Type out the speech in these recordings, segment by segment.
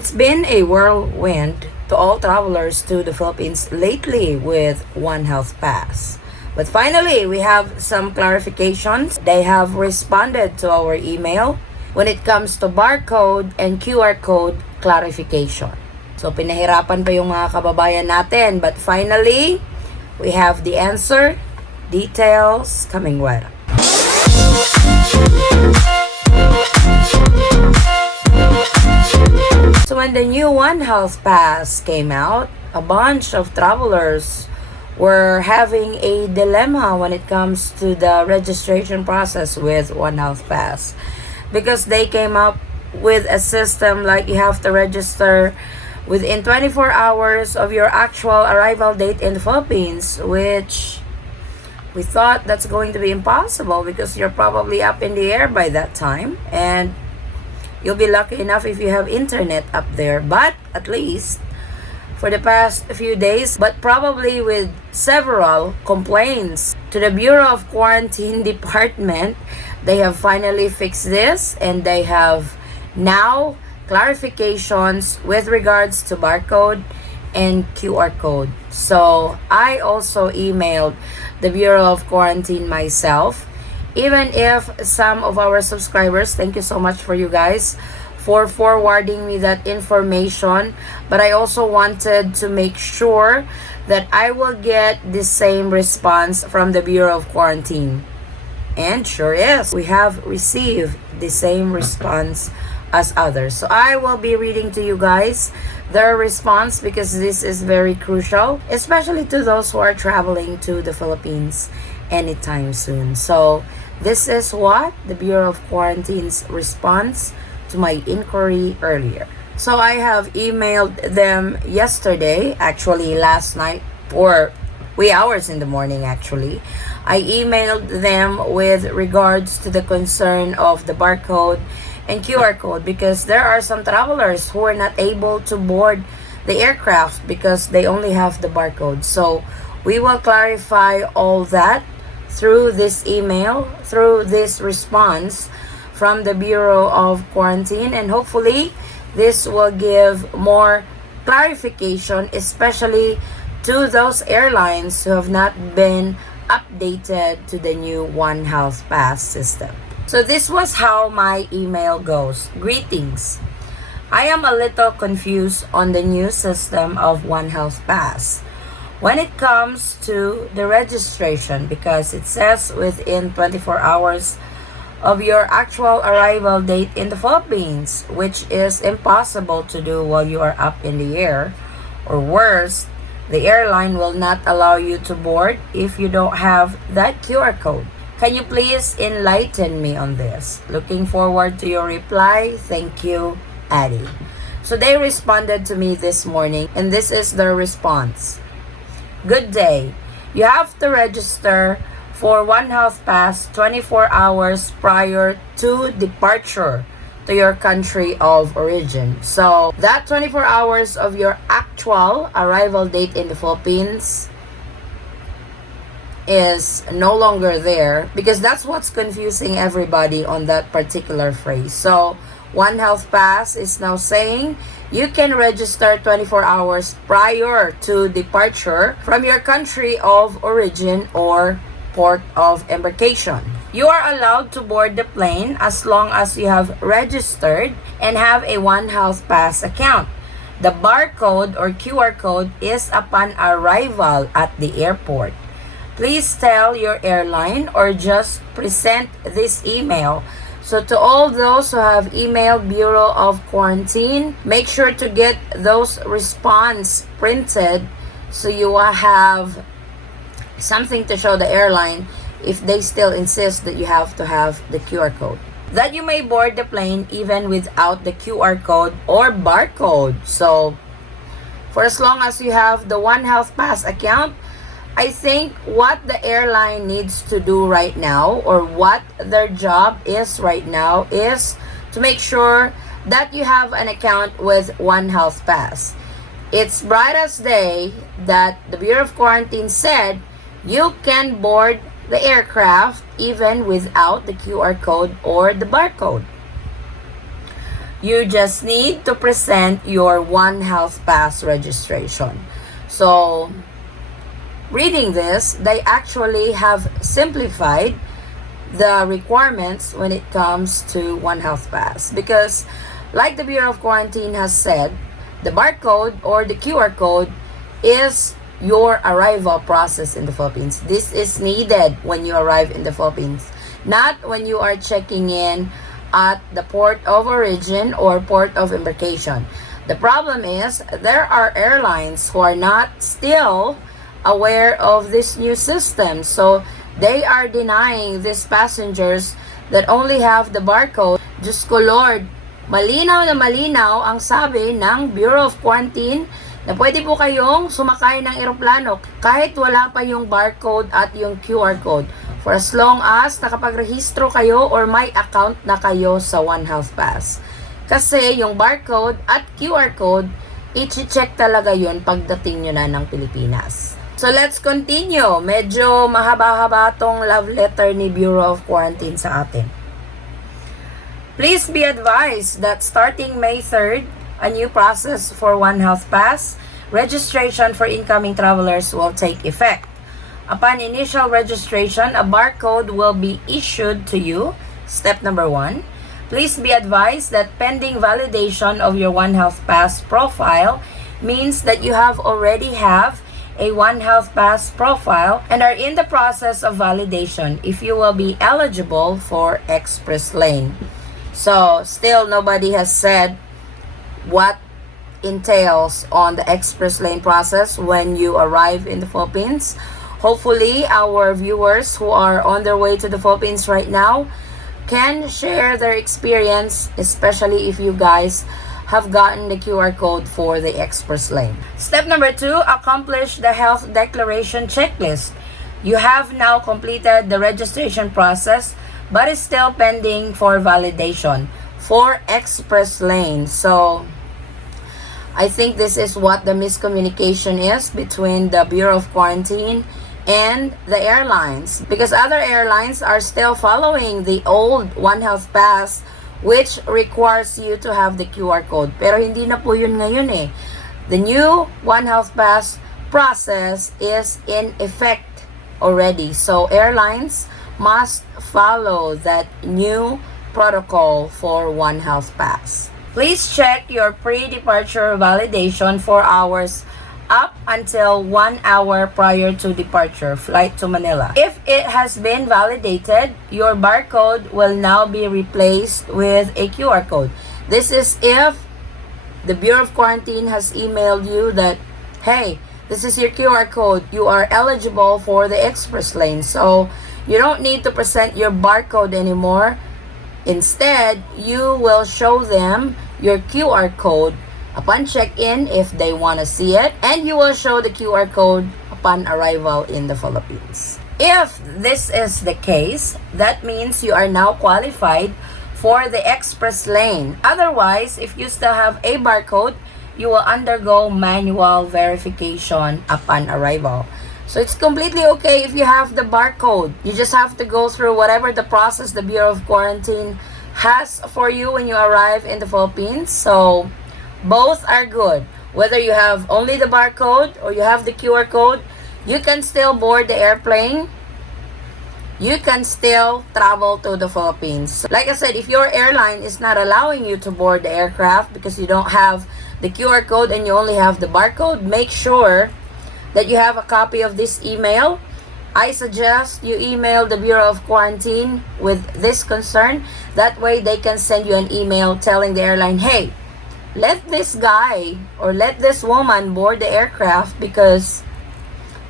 It's been a whirlwind to all travelers to the Philippines lately with One Health Pass. But finally, we have some clarifications. They have responded to our email when it comes to barcode and QR code clarification. So pinahirapan pa yung mga kababayan natin. But finally, we have the answer. Details coming right up. So when the new One Health Pass came out, a bunch of travelers were having a dilemma when it comes to the registration process with One Health Pass, because they came up with a system like you have to register within 24 hours of your actual arrival date in the Philippines, which we thought that's going to be impossible because you're probably up in the air by that time, and you'll be lucky enough if you have internet up there. But at least for the past few days, but probably with several complaints to the Bureau of Quarantine Department, they have finally fixed this, and they have now clarifications with regards to barcode and QR code. So I also emailed the Bureau of Quarantine myself, even if some of our subscribers, thank you so much for you guys for forwarding me that information, but I also wanted to make sure that I will get the same response from the Bureau of Quarantine. And sure is, we have received the same response as others. So I will be reading to you guys their response because this is very crucial, especially to those who are traveling to the Philippines anytime soon. So this is what the Bureau of Quarantine's response to my inquiry earlier. So I have emailed them yesterday, actually last night, or wee hours in the morning actually. I emailed them with regards to the concern of the barcode and QR code, because there are some travelers who are not able to board the aircraft because they only have the barcode. So we will clarify all that through this email, through this response from the Bureau of Quarantine, and hopefully this will give more clarification, especially to those airlines who have not been updated to the new One Health Pass system. So this was how my email goes. Greetings. I am a little confused on the new system of One Health Pass when it comes to the registration, because it says within 24 hours of your actual arrival date in the Philippines, which is impossible to do while you are up in the air, or worse, the airline will not allow you to board if you don't have that QR code. Can you please enlighten me on this? Looking forward to your reply. Thank you, Addie. So they responded to me this morning, and this is their response. Good day. You have to register for One Health Pass 24 hours prior to departure to your country of origin. So that 24 hours of your actual arrival date in the Philippines is no longer there, because that's what's confusing everybody on that particular phrase. So One Health Pass is now saying you can register 24 hours prior to departure from your country of origin or port of embarkation. You are allowed to board the plane as long as you have registered and have a One Health Pass account. The barcode or QR code is upon arrival at the airport. Please tell your airline or just present this email. So to all those who have emailed Bureau of Quarantine, make sure to get those response printed so you will have something to show the airline if they still insist that you have to have the QR code. That you may board the plane even without the QR code or barcode. So for as long as you have the One Health Pass account, I think what the airline needs to do right now, or what their job is right now, is to make sure that you have an account with One Health Pass. It's bright as day that the Bureau of Quarantine said you can board the aircraft even without the QR code or the barcode. You just need to present your One Health Pass registration. So, reading this, they actually have simplified the requirements when it comes to One Health Pass. Because, like the Bureau of Quarantine has said, the barcode or the QR code is your arrival process in the Philippines. This is needed when you arrive in the Philippines, not when you are checking in at the port of origin or port of embarkation. The problem is there are airlines who are not still aware of this new system. So they are denying these passengers that only have the barcode. Diyos ko Lord, malinaw na malinaw ang sabi ng Bureau of Quarantine na pwede po kayong sumakay ng eroplano kahit wala pa yung barcode at yung QR code for as long as nakapagrehistro kayo or may account na kayo sa One Health Pass. Kasi yung barcode at QR code, i-check talaga yun pagdating nyo na ng Pilipinas. So let's continue. Medyo mahaba-haba tong love letter ni Bureau of Quarantine sa atin. Please be advised that starting May 3rd, a new process for One Health Pass registration for incoming travelers will take effect. Upon initial registration, a barcode will be issued to you. Step number 1. Please be advised that pending validation of your One Health Pass profile means that you already have a One Health Pass profile and are in the process of validation if you will be eligible for Express Lane. So, still nobody has said what entails on the Express Lane process when you arrive in the Philippines. Hopefully, our viewers who are on their way to the Philippines right now can share their experience, especially if you guys have gotten the QR code for the Express Lane. Step number 2, accomplish the health declaration checklist. You have now completed the registration process but is still pending for validation for Express Lane. So, I think this is what the miscommunication is between the Bureau of Quarantine and the airlines. Because other airlines are still following the old One Health Pass which requires you to have the QR code. Pero hindi na po yun ngayon eh. The new One Health Pass process is in effect already. So, airlines must follow that new protocol for One Health Pass. Please check your pre-departure validation 4 hours up until 1 hour prior to departure, flight to Manila. If it has been validated, your barcode will now be replaced with a QR code. This is if the Bureau of Quarantine has emailed you that, hey, this is your QR code. You are eligible for the Express Lane. So, you don't need to present your barcode anymore. Instead, you will show them your QR code upon check-in if they want to see it, and you will show the QR code upon arrival in the Philippines. If this is the case, that means you are now qualified for the Express Lane. Otherwise, if you still have a barcode, you will undergo manual verification upon arrival. So it's completely okay if you have the barcode. You just have to go through whatever the process the Bureau of Quarantine has for you when you arrive in the Philippines. So both are good. Whether you have only the barcode or you have the QR code, you can still board the airplane. You can still travel to the Philippines. Like I said, if your airline is not allowing you to board the aircraft because you don't have the QR code and you only have the barcode, make sure that you have a copy of this email. I suggest you email the Bureau of Quarantine with this concern. That way they can send you an email telling the airline, hey, let this guy or let this woman board the aircraft because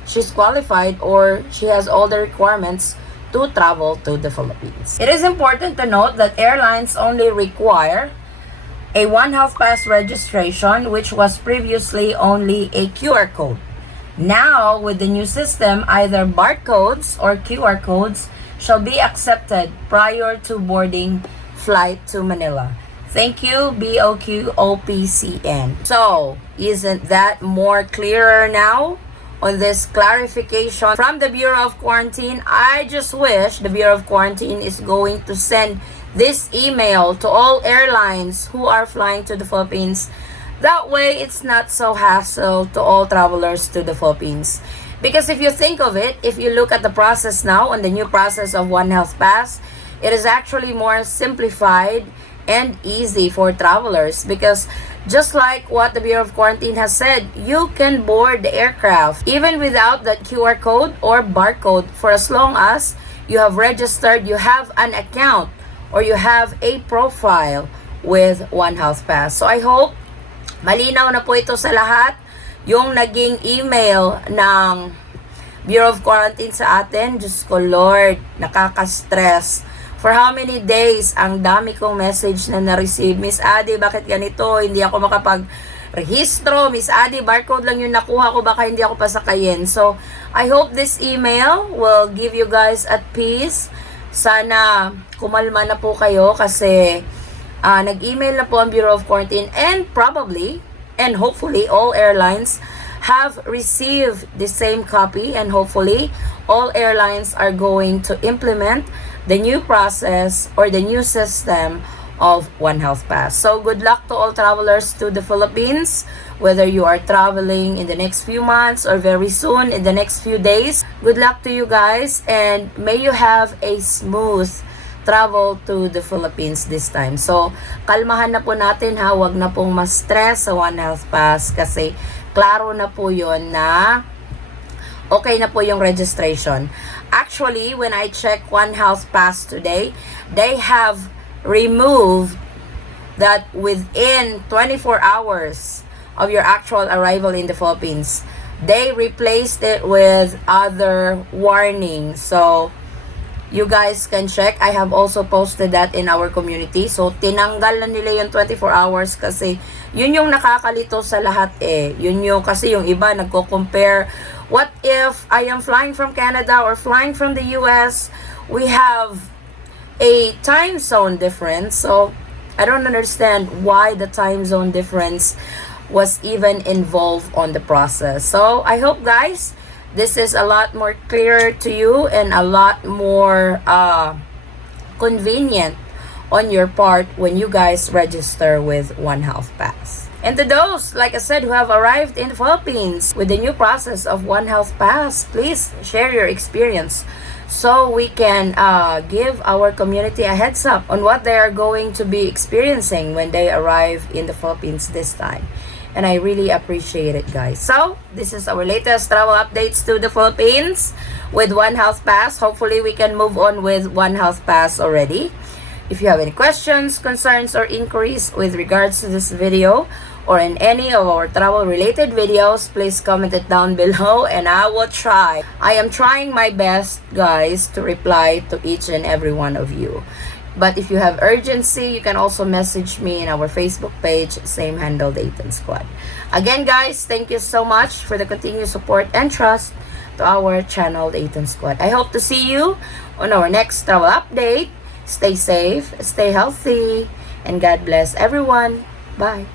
she's qualified or she has all the requirements to travel to the Philippines. It is important to note that airlines only require a One Health Pass registration, which was previously only a QR code. Now, with the new system, either barcodes or QR codes shall be accepted prior to boarding flight to Manila. Thank you, BOQOPCN. So, isn't that more clearer now on this clarification from the Bureau of Quarantine? I just wish the Bureau of Quarantine is going to send this email to all airlines who are flying to the Philippines. That way, it's not so hassle to all travelers to the Philippines. Because if you think of it, if you look at the process now on the new process of One Health Pass, it is actually more simplified and easy for travelers, because just like what the Bureau of Quarantine has said, you can board the aircraft even without that QR code or barcode for as long as you have registered, you have an account, or you have a profile with One Health Pass. So I hope malinaw na po ito sa lahat. Yung naging email ng Bureau of Quarantine sa atin, Diyos ko Lord, nakaka-stress. For how many days, ang dami kong message na na-receive. Miss Addie, bakit ganito? Hindi ako makapag-rehistro. Miss Addie, barcode lang yung nakuha ko, baka hindi ako pasakayin. So, I hope this email will give you guys at peace. Sana kumalma na po kayo kasi nag-email na po ang Bureau of Quarantine, and probably, and hopefully, all airlines have received the same copy, and hopefully, all airlines are going to implement the new process or the new system of One Health Pass. So, good luck to all travelers to the Philippines, whether you are traveling in the next few months or very soon in the next few days. Good luck to you guys, and may you have a smooth travel to the Philippines this time. So, kalmahan na po natin ha, wag na pong ma-stress sa One Health Pass kasi klaro na po yun na okay na po yung registration. Actually, when I check One Health Pass today, they have removed that within 24 hours of your actual arrival in the Philippines, they replaced it with other warnings. So, you guys can check. I have also posted that in our community. So, tinanggal na nila yung 24 hours kasi yun yung nakakalito sa lahat eh. Yun yung, kasi yung iba nagko-compare. What if I am flying from Canada or flying from the US? We have a time zone difference. So, I don't understand why the time zone difference was even involved on the process. So, I hope guys, this is a lot more clear to you and a lot more convenient on your part when you guys register with One Health Pass. And to those, like I said, who have arrived in the Philippines with the new process of One Health Pass, please share your experience so we can give our community a heads up on what they are going to be experiencing when they arrive in the Philippines this time. And I really appreciate it, guys. So, this is our latest travel updates to the Philippines with One Health Pass. Hopefully, we can move on with One Health Pass already. If you have any questions, concerns, or inquiries with regards to this video or in any of our travel-related videos, please comment it down below and I will try. I am trying my best, guys, to reply to each and every one of you. But if you have urgency, you can also message me in our Facebook page, same handle, the Eaton Squad. Again, guys, thank you so much for the continued support and trust to our channel, the Eaton Squad. I hope to see you on our next travel update. Stay safe, stay healthy, and God bless everyone. Bye.